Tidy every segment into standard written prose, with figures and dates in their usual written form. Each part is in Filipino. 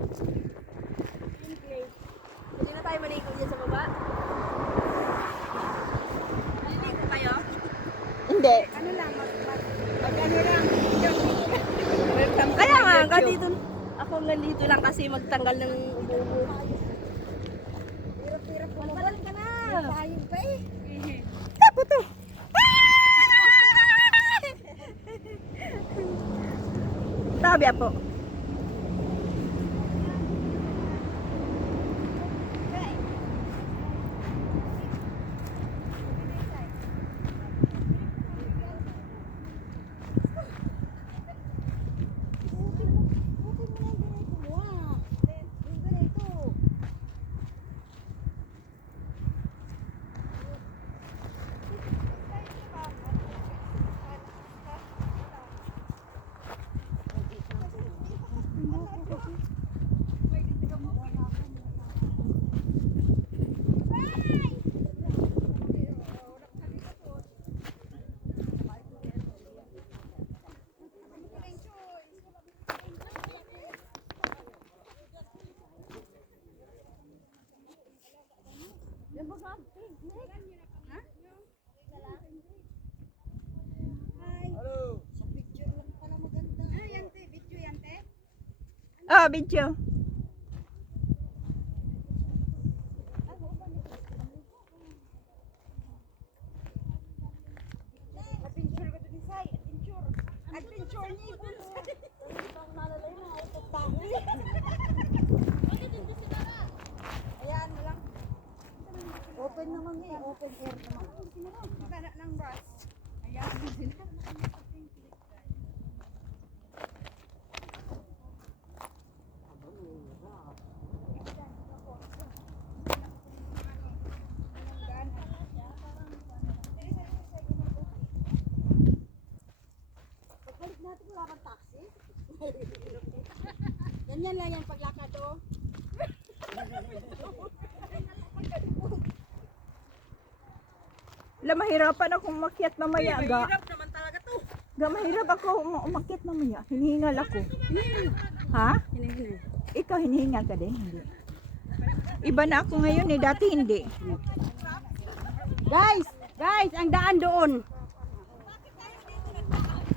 Hindi na tayo maligo dyan sa baba. Maliligo kayo? Hindi. Ano lang, mag-ano lang. Welcome. Kaya nga, hanggang dito. Ako hanggang dito lang kasi magtanggal ng ubo-ubo. Hirap-hirap mo. Magpalan ka na. Pahayag pa eh. Tapo to. Tabi po. Oh, video. Adventure ka din say, adventure. Adventure ni Bonsai. Ang nalalay na ako pa. Ayan mo lang. Open naman eh, open air naman. Magana ng brush. Ayan sila. Pagbalik natin wala kang taxi. Ganyan lang yan paglakad oh. La, mahirapan akong umakyat mamaya. Ga. Hirap naman talaga to. Ga, mahirap ako umakyat mamaya. Hinihingal ako. Ha? Ikaw hinihingal ka din? Hindi. Iba na ako ngayon eh. Dati hindi. Guys, ang daan doon.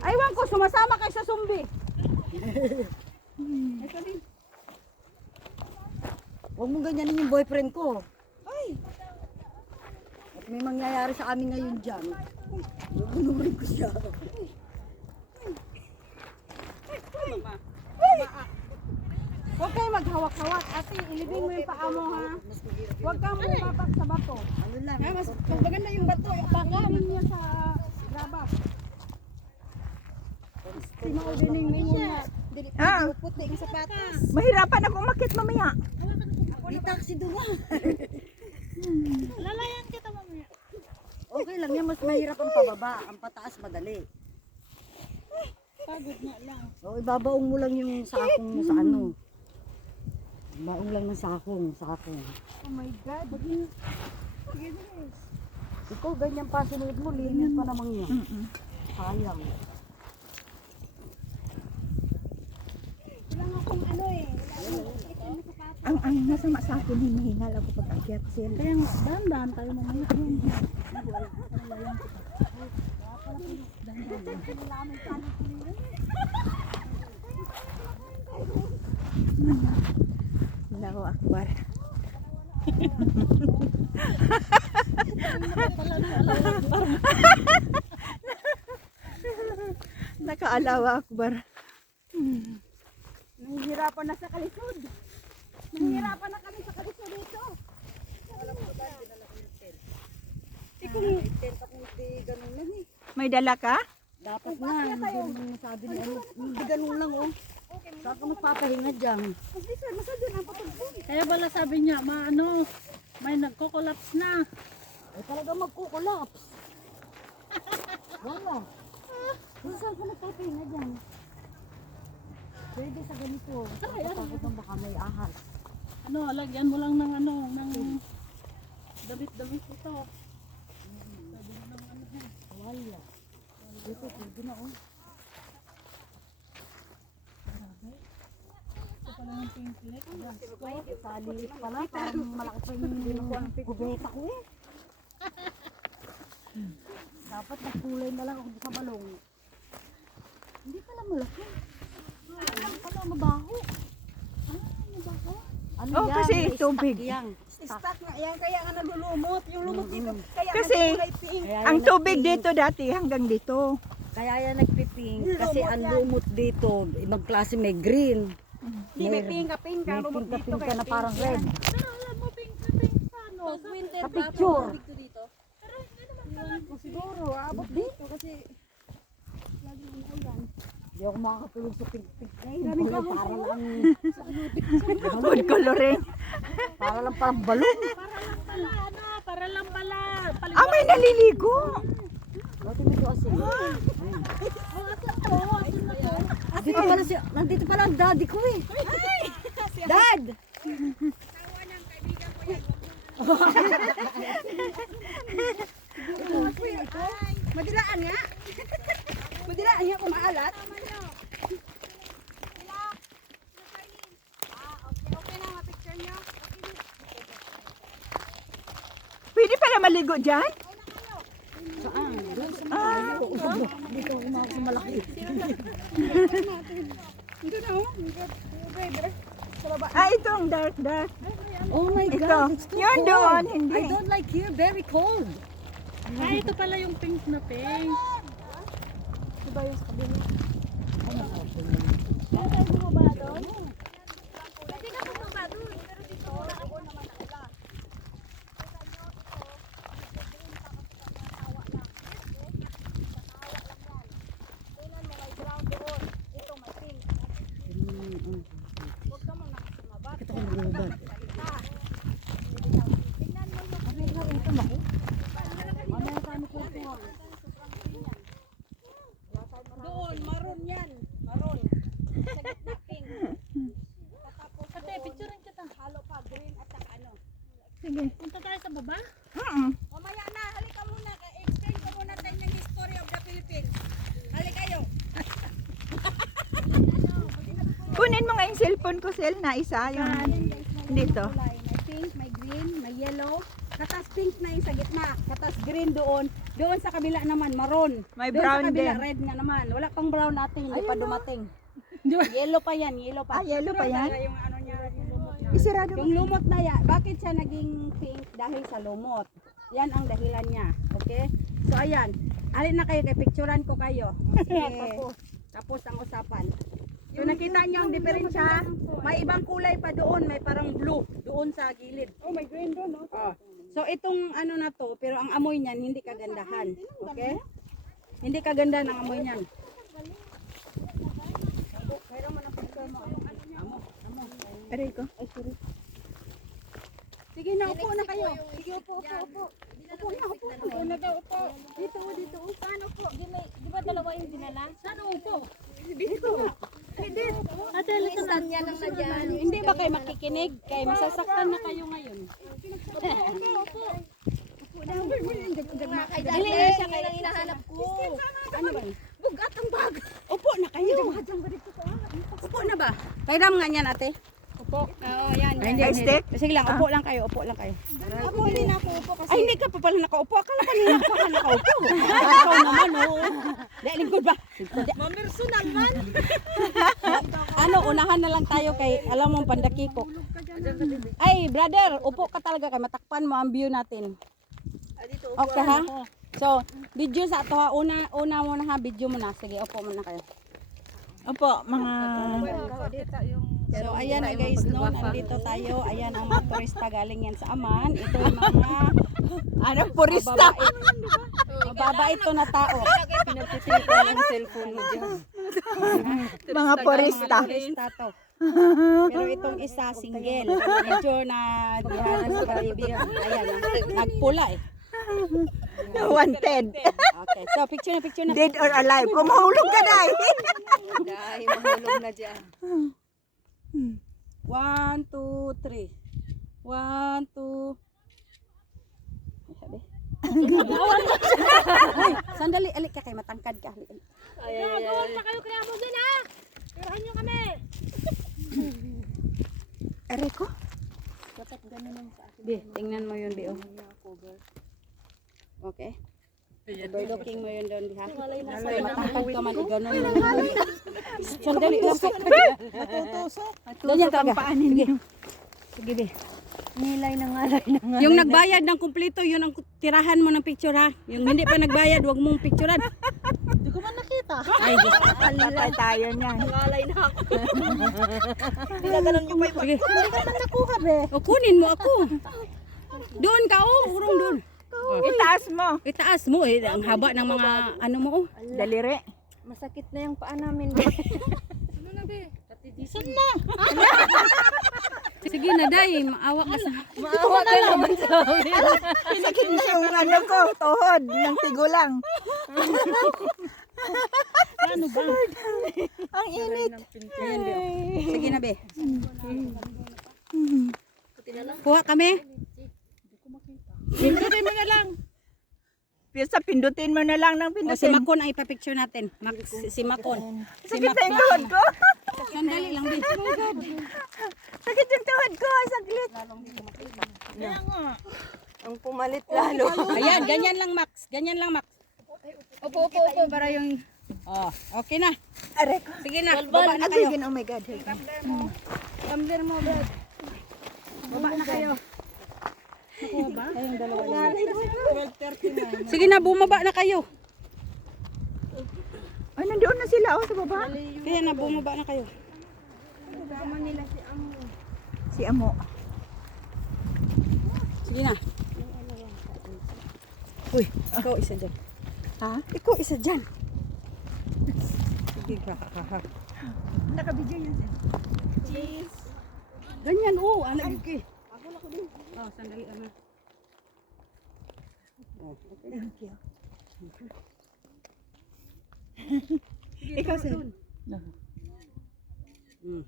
Aywan ko, sumasama kayo sa sumbi. Huwag mong ganyanin yung boyfriend ko. Ay! At may mangyayari sa amin ngayon dyan. Gunurin ko siya. Huwag kayo maghawak-hawak. Ate, ilibing mo yung paa mo ha. Huwag kang bumapak sa bato. Ano lang? Mas maganda yung bato. Ilibing niya sa graba. Sinaudining mo muna. Ah, Puti yung sapatos. mahirapan ako umakyat mamaya. Di taxi doon. Lalayan kita mamaya. Okay lang yan. Mas mahirap ang pababa. Ang pataas madali. Pagod na lang. So, ibabaong mo lang yung sakong mo sa ano. Baong lang ng sakong. Oh my God. Ikaw, ganyan pa sunod mo. Linis pa namang yan. Sayang. Wala akong ano eh. Ang masama sa akin, hinihingal ako pag akyat sila. Kaya dahan-dahan tayo mamaya. Allahu Akbar. Naka-Allahu Akbar. Nahihirapan na sa kalisod. Nahihirapan na kami sa kalisod dito. Ikaw mo. Hindi ganun lang eh. May dala ka? Dapat na. Hindi mo sabi na ano. Hindi ganun lang oh. Saan ka magpapahinga dyan? Kaya bala sabi niya, maano, may nagko-collapse na. Ay talaga magkukulaps. Wala. Saan ka magpapahinga dyan? Pwede sa ganito. Takot na baka may ahas. Ano, lagyan mo lang ng ano, ng damit-damit ito. Sabi mo ng ano eh. Wala. Dito, pwede na oh. Ito pala ng pink lip. Sa liit pala, parang malaki pa yung kubeta ko eh. Dapat nagkulay na lang ako sa balong. Hindi pala malaki. Ano pala, mabaho. Mabaho. Ano Oh, yan? kasi May tubig. stock yan. Stock nga yan, kaya nga nalulumot. Yung lumot dito, kaya Kasi, nga kulay pink. Ang tubig dito dati hanggang dito. Kaya yan nagpipink kasi ang lumot dito, ibang klase may green. Hindi, may pink ka, lumot dito. Pink na parang red. Pero alam mo, pink na pink sa ano. Sa picture. Siguro, abot dito kasi lagi ng ulan. Hindi ako makakatulog sa pink-pink na yun. Daming Para kahon lang, Food coloring. para lang parang balon. Para lang pala. Ah, may naliligo. Dati mo ito asin. Dito pala siya, nandito pala ang daddy ko eh. Dad! Madilaan nga. Madilaan nga kung maalat. Pwede pala maligo dyan? Saan? Doon sa Ah, dito ako mga sa malaki. Ito na oh. Sa baba. ito ang dark. Oh my Ito. God, it's too Yun cold. doon, hindi. I don't like here, very cold. Ay, ito pala yung pink na pink. Diba yung sa kabila? Bakit ako nagubad? Doon, maroon yan. Maroon. Sa gitna pink. Tapos Ate, picturean kita. halo pa, green at saka ano. Sige. Punta tayo sa baba. Mamaya na, halika muna. Explain ko muna tayo ng history of the Philippines. Halika kayo. Kunin mo nga yung cellphone ko, Sel, na isa. Yung dito. May pink, may green, may yellow. Katas pink na yung sa gitna. Katas green doon. Doon sa kabila naman, maroon. May Doon brown sa kabila, din. red nga naman. Wala pang brown natin, hindi pa dumating. Yellow pa yan, yellow pa. Ah, yellow pa yan? Yung ano niya, yung lumot niya. Isirado mo. Yung lumot na yan, bakit siya naging pink? Dahil sa lumot. Yan ang dahilan niya. Okay? So ayan, alin na kayo, kay picturean ko kayo. O, sige. Tapos ang usapan. So nakita niyo ang diferensya, may ibang kulay pa doon, may parang blue doon sa gilid. Oh, may green doon, no? Oh. So itong ano na to, pero ang amoy niyan hindi kagandahan. Okay? Hindi kaganda ng amoy niyan. Mayroon man ang picture mo. Aray ko. Sige na, upo na kayo. Sige, upo. Upo na daw, upo. Dito. Saan upo? Di ba dalawa yung dinala? Saan upo? Dito. Ate, listen na. Hindi ba kayo makikinig? Kaya masasaktan na kayo ngayon. Dali na siya kailang hinahanap ko. Ano ba? Bugat ang bag. Upo na kayo. Upo na ba? Kairam nga niyan, ate. Upo. Oo, yan. Ay, stick? Sige lang, upo lang kayo. Upo, hindi na ako upo kasi. Ay, hindi ka pa pala nakaupo. Akala ko nila pa ka nakaupo. Ikaw naman, oo. Dahil lingkod ba? Mamersunal man. Ano, unahan na lang tayo kay, alam mo, pandakiko. Ay, brother, upo ka talaga kay matakpan mo ang view natin. Okay ha? So, video sa ato ha. Una muna ha, video muna. Sige, upo muna kayo. Opo, mga... So, ayan na guys, no, nandito tayo. Ayan ang mga turista galing yan sa Aman. Ito yung mga Anong purista? mababa ito na tao. Pinagtitilipan ang cellphone mo dyan. Mga purista. Mga turista to. Pero itong isa, single. Medyo na dihanan sa kaibigan. Ayan, nagpula eh. Wanted. Okay, so picture na. Dead or alive. Kumahulog ka na eh. Dahil mahulog na dyan. 1, 2, 3. 1, 2. Ay, sandali, alik ka kay matangkad ka. Gawin pa kayo kaya mo din ha. Tirahan nyo kami. Aray ko. Bi, tingnan mo yun, Bi. Oh. Okay? Overlooking mo yun doon, Bi, ha? Kaya matangkad ka man, i-ganon mo. Sandali lang. Doon yan talaga. Sige. Sige, Bi. Nilay na ngalay na nga. Yung nagbayad ng kumpleto, yun ang tirahan mo ng picture, ha? Yung hindi pa nagbayad, huwag mong picturean. Hindi ko man nakita. Ay, Diyos. Patay tayo niyan. Ngalay na ako. Ginaganon yung may Sige. Hindi ka man nakuha, be. O, kunin mo ako. Doon ka, oh. Urong doon. Itaas mo. Itaas mo, eh. Ang haba ng mga, ano mo, oh. Daliri. Masakit na yung paa namin, be. Isan na. Sige na, Day. Maawa ka sa... Maawa ka naman sa amin. Sakit na yung ano ko, tuhod ng tigulang. Ano ba? Ang init. Ayan, Bi, oh. Sige na, Be. Kuha kami. Pindutin mo na lang. Pisa, pindutin mo na lang ng O, si pindutin. Makon ang ipapicture natin. Si Makon. Si Sakit na yung tuhod ko. Sandali lang, Bi. Sakit yung tuhod ko. Saglit. Kaya nga. Ang pumalit lalo. Ayan, ganyan lang, Max. Ganyan lang, Max. Opo, para yung... Oh, okay na. Aray ko. Sige na, baba na kayo. Agigin, oh my God. Tumbler mo, Beb. Baba na kayo. Sige na, bumaba na kayo. Ay, nandoon na sila, oh, sa baba. Kaya na, bumaba na kayo. Si Amo. Sige na. Uy, ikaw isa dyan. Ha? Ikaw isa dyan. Sige ka. Nakabidyo yan. Ganyan, oh. Anak gigi. Oh, sandali lang. Oh, okay. Thank you. Ikaw, sir. Mm.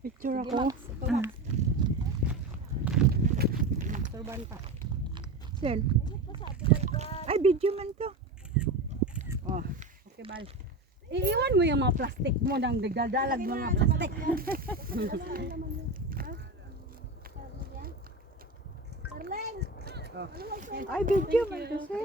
Picture Sige, ako. Max. Ito, Max. Turban pa. Sir. Ay, video man to. Oh, okay, bal. Iiwan mo yung mga plastic mo nang nagdadalag mga plastic. Ay, video man to, sir.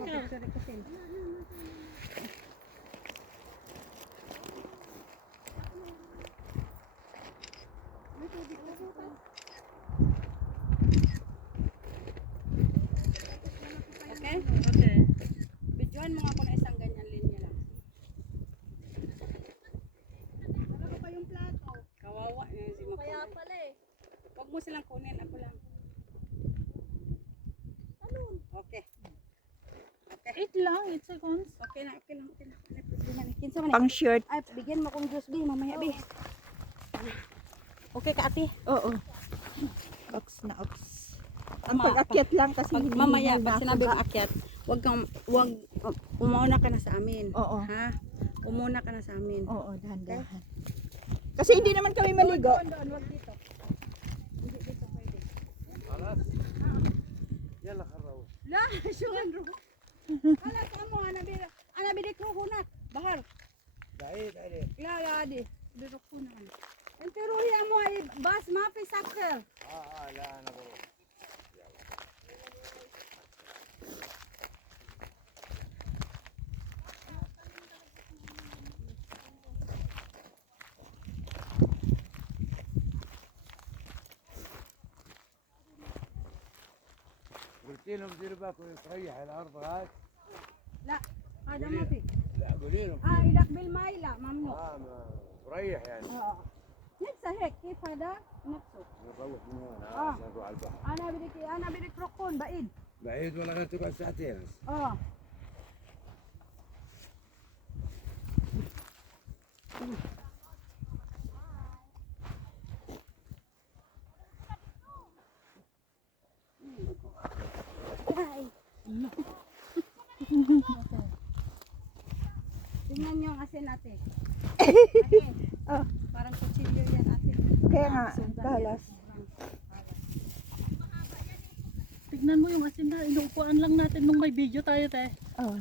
Okay? Okay. Videoan mo nga ako na isang ganyan linya lang. Wala ko pa yung plato. Kawawa na si Makoy. Kaya pala eh. Huwag mo silang kunin, ako lang. Okay. Okay. 8 lang, 8 seconds. Okay na, okay lang. Okay na. Problema ni. Kinsa man eh. Pang shirt. Ay, bigyan mo kong juice, Bi. Mamaya, Bi. Okay ka, ate? Oo. Ox na ox. Ang Tama, pag-akyat lang kasi Pag hinihingal mamaya, na pag ako. sinabi mo akyat, wag, umuuna ka na sa amin. Oo. Ha? Umuna ka na sa amin. Oo, dahan-dahan. Kasi hindi naman kami maligo. Doon, wag dito. Hindi dito pwede. La, syuhan ro. Alas amo ana bidik ko hunat. Bahar. Ya, di. Bidik ko na. Pero ya mo ay bas mapi sakter. قلت لهم ديروا بالكم تريح الارض هاي La, ada mapi. لا قولي لهم Idak bil may la, mamnu. تريح يعني Oo. Nagsa hek kif hada nafsu. نروح من هون آه. عشان نروح على البحر Ana bidik rokon baid. بعيد ولا غير تقعد ساعتين هسه Oh. Tingnan niyo ang asin ate. Ate. Oh. Parang kutsilyo yan ate. Kaya nga, balas. Tignan mo yung asin na, inuupuan lang natin nung may video tayo, te. Oh.